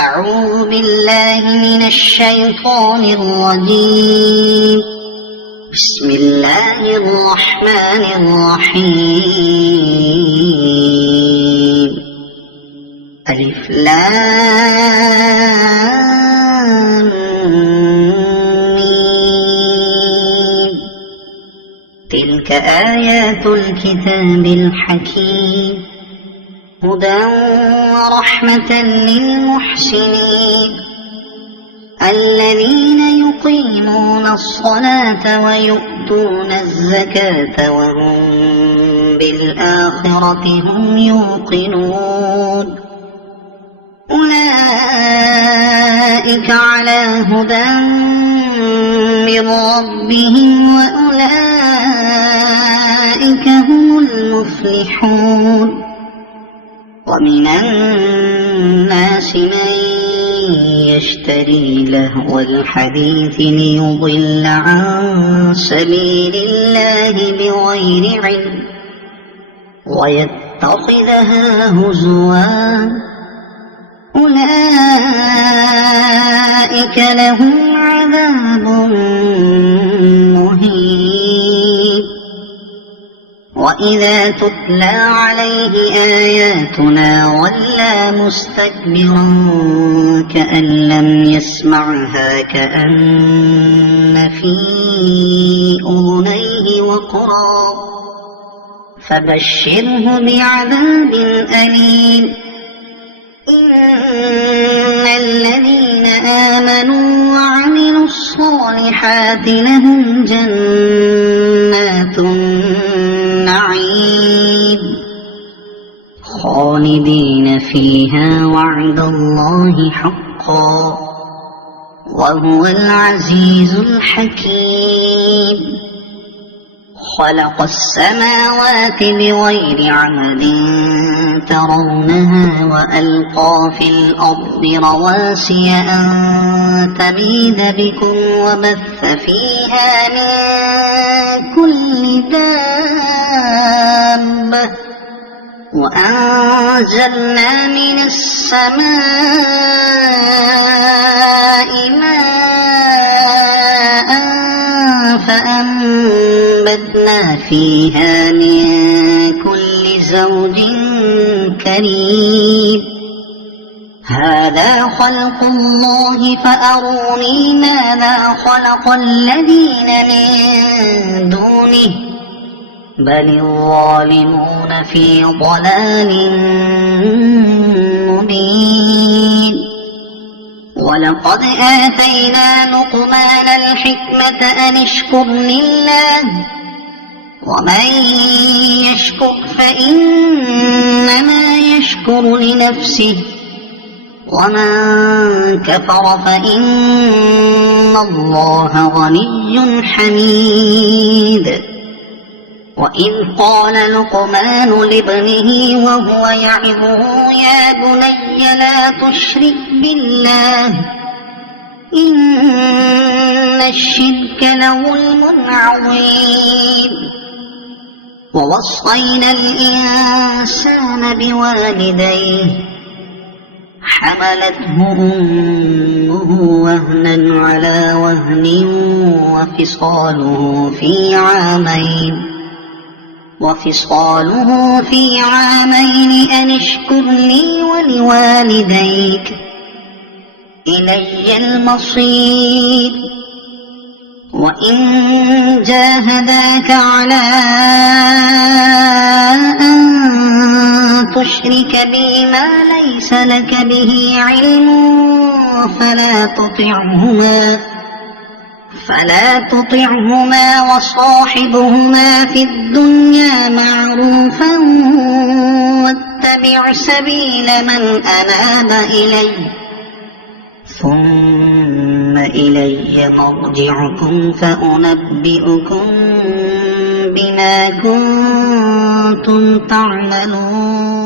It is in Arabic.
أعوذ بالله من الشيطان الرجيم. بسم الله الرحمن الرحيم. ألف لام ميم. تلك آيات الكتاب الحكيم، هدى ورحمة للمحسنين الذين يقيمون الصلاة ويؤتون الزكاة وهم بالآخرة هم يوقنون. أولئك على هدى من ربهم وأولئك هم المفلحون. ومن الناس من يشتري لهو الحديث ليضل عن سبيل الله بغير علم ويتخذها هزوا. أولئك لهم عذاب مهين. وإذا تتلى عليه آياتنا ولى مستكبرا كأن لم يسمعها كأن في أذنيه وقرا. فبشره بعذاب أليم. إن الذين آمنوا وعملوا الصالحات لهم جنات النعيم خالدين فيها وعد الله حقا وهو العزيز الحكيم. خلق السماوات بغير عمد ترونها وألقى في الأرض رواسي أن تميد بكم وبث فيها من كل دابة وأنزلنا من السماء ماء فأنبتنا فيها من كل زوج كريم. هذا خلق الله فأروني ماذا خلق الذين من دونه بل الظالمون في ضلال مبين. ولقد آتينا لقمان الحكمة أن اشكر لله ومن يشكر فإنما يشكر لنفسه ومن كفر فإن الله غني حميد. وإذ قال لقمان لابنه وهو يعظه يا بني لا تشرك بالله إن الشرك لظلم عظيم. ووصينا الإنسان بوالديه حملته أمه وهنا على وهن وفصاله في عامين أن اشكر لي ولوالديك إلي المصير. وإن جاهداك على أن تشرك بي ما ليس لك به علم فلا تطعهما وصاحبهما في الدنيا معروفا واتبع سبيل من أناب إلي ثم إلي مرجعكم فأنبئكم بما كنتم تعملون.